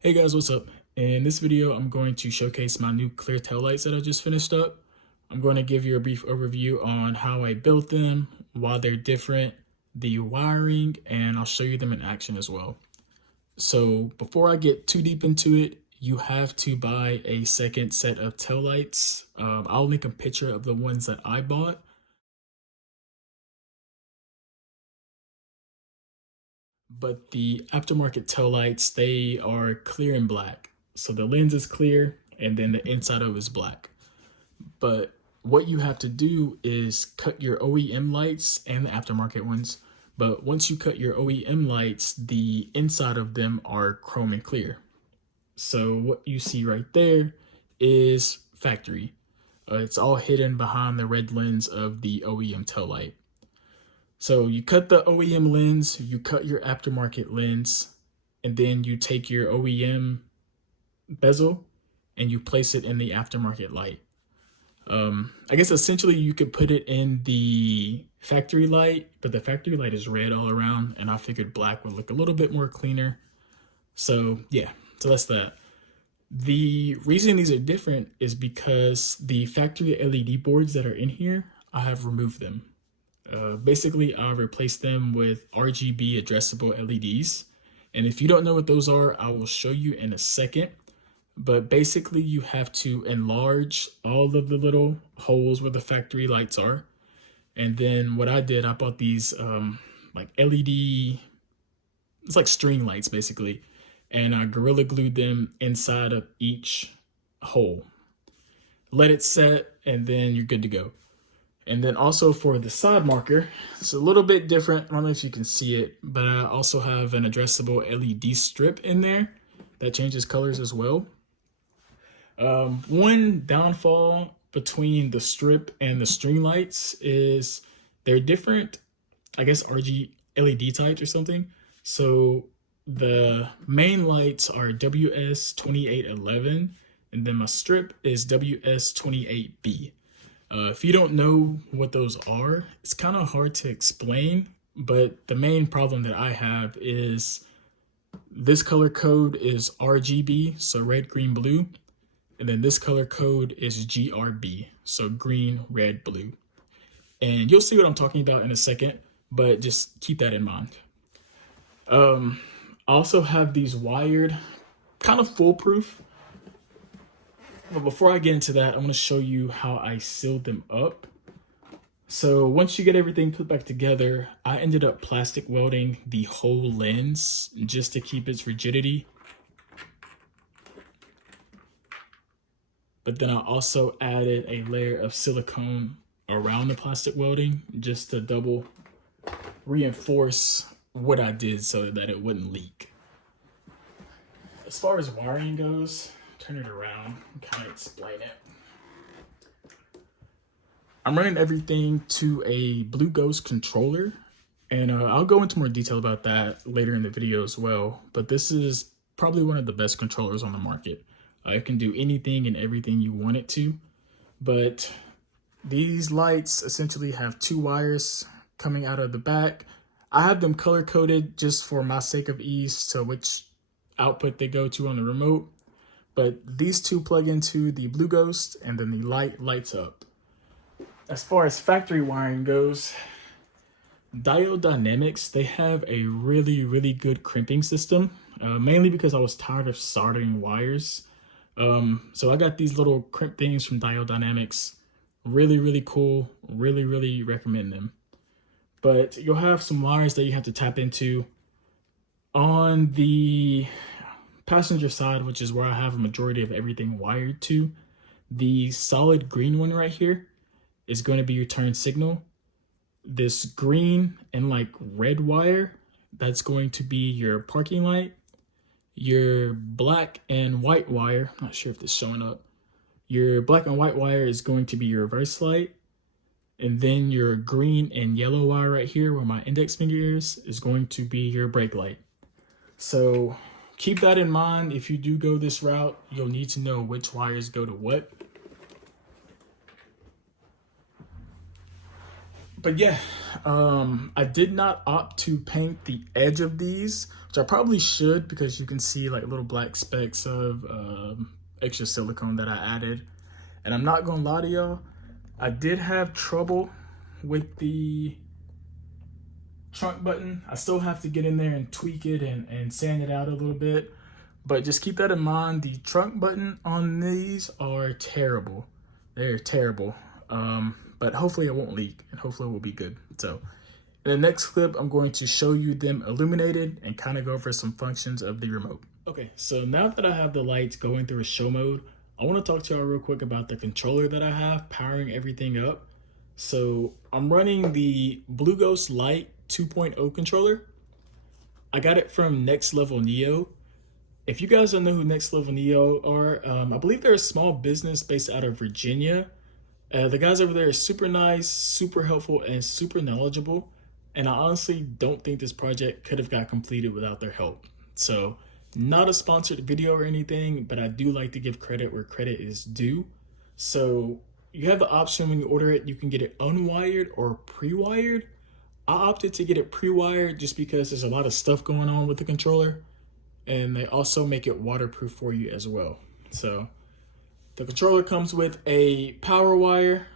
Hey guys, what's up? In this video, I'm going to showcase my new clear taillights that I just finished up. I'm going to give you a brief overview on how I built them, why they're different, the wiring, and I'll show you them in action as well. So before I get too deep into it, you have to buy a second set of taillights. I'll link a picture of the ones that I bought. But the aftermarket taillights, they are clear and black. So the lens is clear and then the inside of it is black. But what you have to do is cut your OEM lights and the aftermarket ones. But once you cut your OEM lights, the inside of them are chrome and clear. So what you see right there is factory. It's all hidden behind the red lens of the OEM tail light. So you cut the OEM lens, you cut your aftermarket lens, and then you take your OEM bezel and you place it in the aftermarket light. I guess essentially you could put it in the factory light, but the factory light is red all around, and I figured black would look a little bit more cleaner. So yeah, so that's that. The reason these are different is because the factory LED boards that are in here, I have removed them. Basically, I replaced them with RGB addressable LEDs. And if you don't know what those are, I will show you in a second. But basically, you have to enlarge all of the little holes where the factory lights are. And then what I did, I bought these like LED, it's like string lights basically. And I Gorilla Glued them inside of each hole. Let it set, and then you're good to go. And then also for the side marker, it's a little bit different. I don't know if you can see it, but I also have an addressable LED strip in there that changes colors as well. One downfall between the strip and the string lights is they're different, I guess, RG LED types or something. So the main lights are WS2811, and then my strip is WS28B. If you don't know what those are, it's kind of hard to explain, but the main problem that I have is this color code is RGB, so red, green, blue, and then this color code is GRB, so green, red, blue. And you'll see what I'm talking about in a second, but just keep that in mind. I also have these wired, kind of foolproof. But before I get into that, I want to show you how I sealed them up. So once you get everything put back together, I ended up plastic welding the whole lens just to keep its rigidity. But then I also added a layer of silicone around the plastic welding just to double reinforce what I did so that it wouldn't leak. As far as wiring goes, turn it around and kind of explain it. I'm running everything to a Blue Ghozt controller, and I'll go into more detail about that later in the video as well. But this is probably one of the best controllers on the market. It can do anything and everything you want it to. But these lights essentially have two wires coming out of the back. I have them color coded just for my sake of ease to which output they go to on the remote. But these two plug into the Blue Ghozt, and then the light lights up. As far as factory wiring goes, Diode Dynamics, they have a really good crimping system, mainly because I was tired of soldering wires. So I got these little crimp things from Diode Dynamics. Really cool. Really recommend them. But you'll have some wires that you have to tap into. On the passenger side, which is where I have a majority of everything wired to, the solid green one right here is going to be your turn signal. This green and like red wire, that's going to be your parking light. Your black and white wire, I'm not sure if this is showing up. Your black and white wire is going to be your reverse light. And then your green and yellow wire right here where my index finger is going to be your brake light. So keep that in mind. If you do go this route, you'll need to know which wires go to what. But yeah, I did not opt to paint the edge of these, which I probably should because you can see like little black specks of extra silicone that I added. And I'm not gonna lie to y'all, I did have trouble with the trunk button. I still have to get in there and tweak it and sand it out a little bit. But just keep that in mind. The trunk button on these are terrible. They're terrible. But hopefully it won't leak and hopefully it will be good. So in the next clip, I'm going to show you them illuminated and kind of go over some functions of the remote. Okay, so now that I have the lights going through a show mode, I want to talk to y'all real quick about the controller that I have powering everything up. So I'm running the Blue Ghozt Lite 2.0 controller. I got it from Next Level Neo. If you guys don't know who Next Level Neo are, I believe they're a small business based out of Virginia. The guys over there are super nice, super helpful, and super knowledgeable. And I honestly don't think this project could have got completed without their help. So, not a sponsored video or anything, but I do like to give credit where credit is due. So, you have the option when you order it, you can get it unwired or pre-wired. I opted to get it pre-wired just because there's a lot of stuff going on with the controller. And they also make it waterproof for you as well. So, the controller comes with a power wire.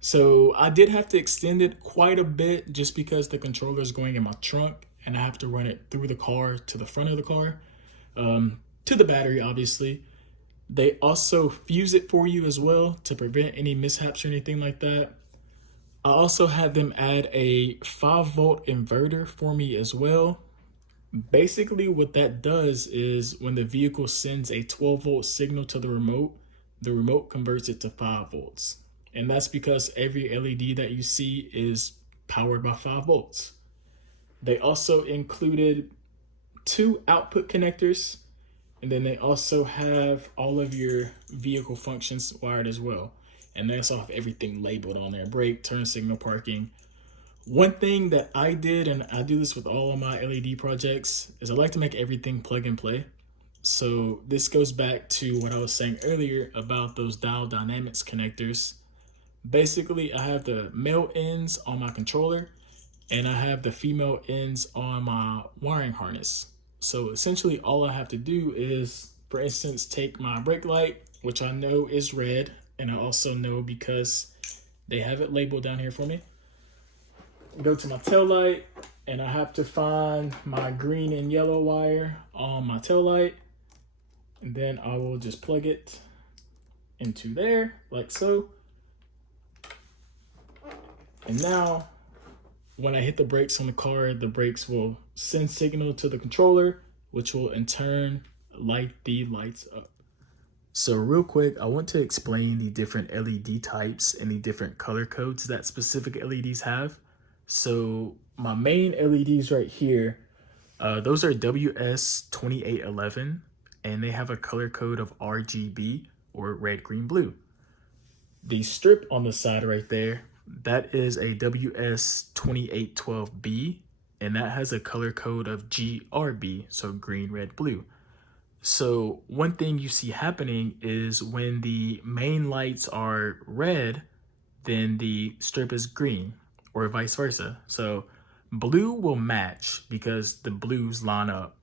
So I did have to extend it quite a bit just because the controller is going in my trunk and I have to run it through the car to the front of the car, to the battery, obviously. They also fuse it for you as well to prevent any mishaps or anything like that. I also had them add a 5-volt inverter for me as well. Basically, what that does is when the vehicle sends a 12-volt signal to the remote converts it to 5 volts. And that's because every LED that you see is powered by 5 volts. They also included 2 output connectors, and then they also have all of your vehicle functions wired as well. And they also have everything labeled on there: brake, turn signal, parking. One thing that I did, and I do this with all of my LED projects, is I like to make everything plug and play. So this goes back to what I was saying earlier about those dial dynamics connectors. Basically, I have the male ends on my controller and I have the female ends on my wiring harness. So essentially all I have to do is, for instance, take my brake light, which I know is red, and I also know because they have it labeled down here for me. Go to my tail light and I have to find my green and yellow wire on my tail light, and then I will just plug it into there like so. And now when I hit the brakes on the car, the brakes will send signal to the controller, which will in turn light the lights up. So real quick, I want to explain the different LED types and the different color codes that specific LEDs have. So my main LEDs right here, those are WS2811, and they have a color code of RGB, or red, green, blue. The strip on the side right there, that is a WS2812B, and that has a color code of GRB, so green, red, blue. So one thing you see happening is when the main lights are red, then the strip is green, or vice versa. So blue will match because the blues line up.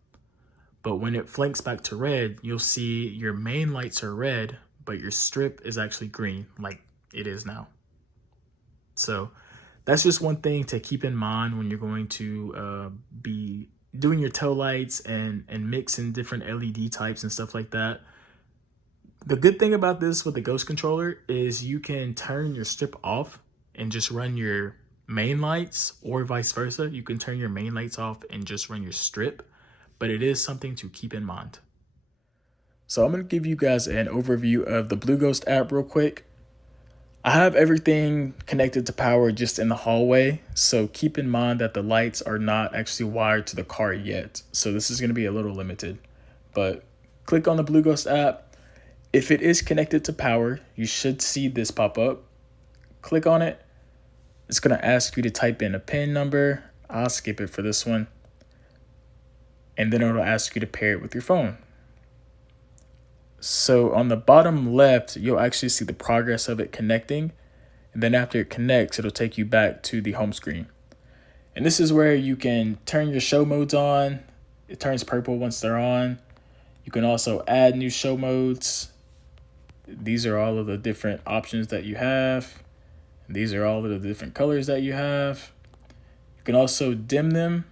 But when it flanks back to red, you'll see your main lights are red, but your strip is actually green, like it is now. So that's just one thing to keep in mind when you're going to be doing your tail lights and mixing different LED types and stuff like that. The good thing about this with the Ghost controller is you can turn your strip off and just run your main lights, or vice versa. You can turn your main lights off and just run your strip, but it is something to keep in mind. So I'm going to give you guys an overview of the Blue Ghozt app real quick. I have everything connected to power just in the hallway, so keep in mind that the lights are not actually wired to the car yet. So this is going to be a little limited, but click on the Blue Ghozt app. If it is connected to power, you should see this pop up. Click on it. It's going to ask you to type in a PIN number. I'll skip it for this one. And then it'll ask you to pair it with your phone. So on the bottom left, you'll actually see the progress of it connecting. And then after it connects, it'll take you back to the home screen. And this is where you can turn your show modes on. It turns purple once they're on. You can also add new show modes. These are all of the different options that you have. These are all of the different colors that you have. You can also dim them,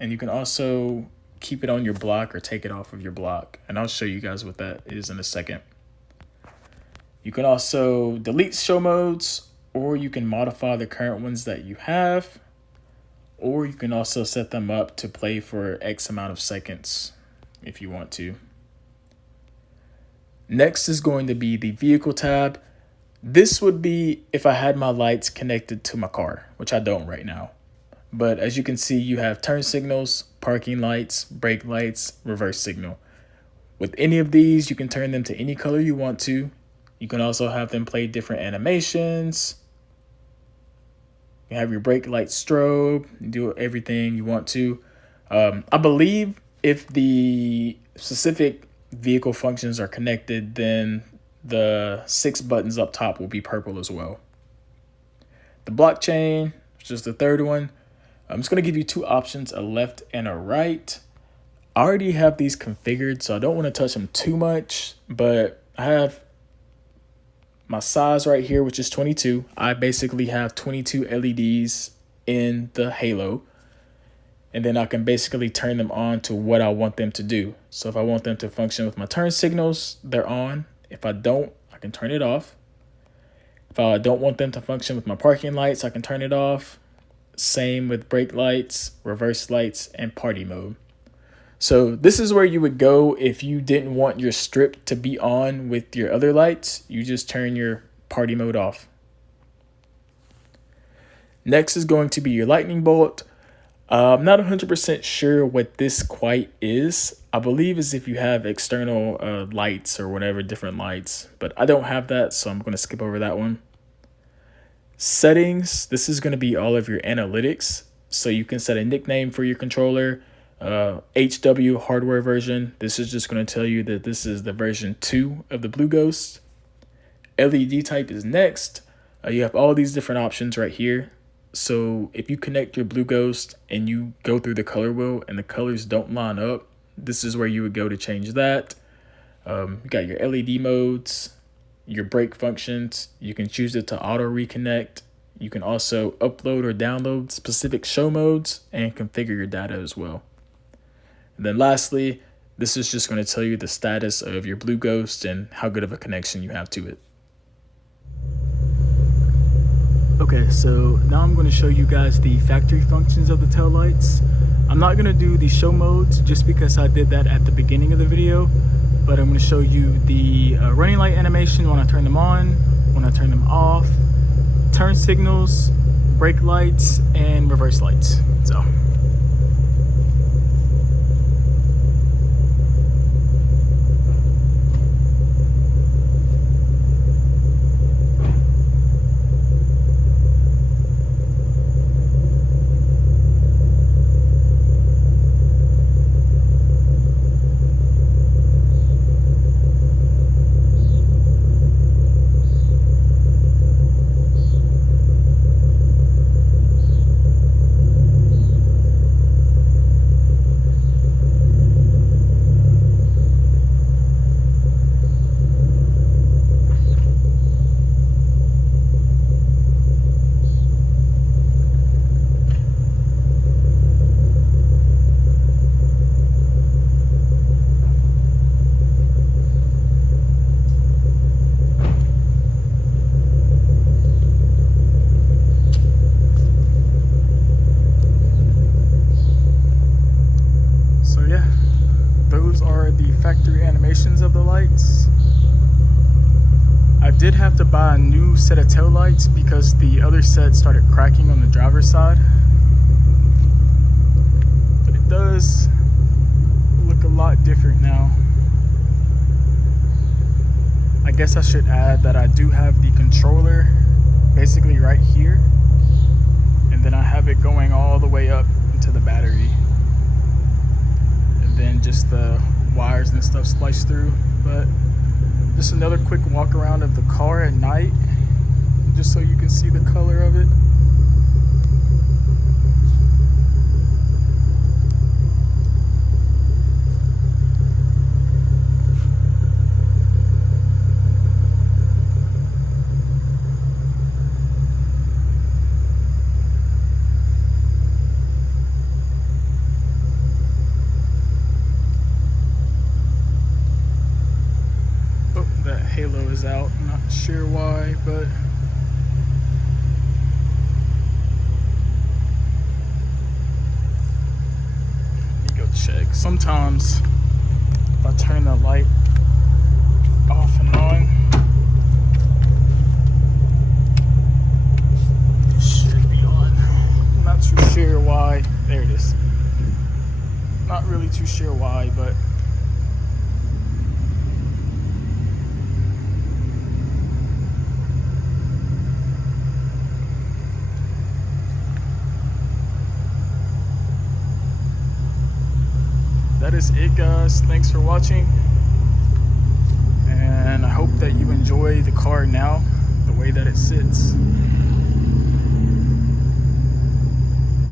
and you can also keep it on your block or take it off of your block. And I'll show you guys what that is in a second. You can also delete show modes, or you can modify the current ones that you have, or you can also set them up to play for X amount of seconds if you want to. Next is going to be the vehicle tab. This would be if I had my lights connected to my car, which I don't right now. But as you can see, you have turn signals, parking lights, brake lights, reverse signal. With any of these, you can turn them to any color you want to. You can also have them play different animations. You have your brake light strobe, do everything you want to. I believe if the specific vehicle functions are connected, then the 6 buttons up top will be purple as well. The blockchain, which is the third one. I'm just going to give you 2 options, a left and a right. I already have these configured, so I don't want to touch them too much, but I have my size right here, which is 22. I basically have 22 LEDs in the halo, and then I can basically turn them on to what I want them to do. So if I want them to function with my turn signals, they're on. If I don't, I can turn it off. If I don't want them to function with my parking lights, I can turn it off. Same with brake lights, reverse lights, and party mode. So this is where you would go if you didn't want your strip to be on with your other lights. You just turn your party mode off. Next is going to be your lightning bolt. I'm not 100% sure what this quite is. I believe is if you have external lights or whatever, different lights, but I don't have that, so I'm going to skip over that one. Settings, this is going to be all of your analytics. So you can set a nickname for your controller, HW hardware version. This is just going to tell you that this is the version 2 of the Blue Ghost. LED type is next. You have all these different options right here. So if you connect your Blue Ghost and you go through the color wheel and the colors don't line up, this is where you would go to change that. You got your LED modes, your brake functions. You can choose it to auto reconnect. You can also upload or download specific show modes and configure your data as well. And then lastly, this is just going to tell you the status of your Blue Ghost and how good of a connection you have to it. Okay, so now I'm going to show you guys the factory functions of the tail lights. I'm not going to do the show modes just because I did that at the beginning of the video, but I'm going to show you the running light animation when I turn them on, when I turn them off, turn signals, brake lights, and reverse lights. So. Those are the factory animations of the lights. I did have to buy a new set of tail lights because the other set started cracking on the driver's side. But it does look a lot different now. I guess I should add that I do have the controller basically right here, and then I have it going all the way up into the battery. Then just the wires and stuff spliced through. But just another quick walk around of the car at night. just so you can see the color of it. Oh, that halo is out. I'm not sure why, but let me go check. Sometimes if I turn the light off and on, it should be on. I'm not too sure why. There it is. Not really too sure why, but that is it, guys. Thanks for watching, and I hope that you enjoy the car now the way that it sits.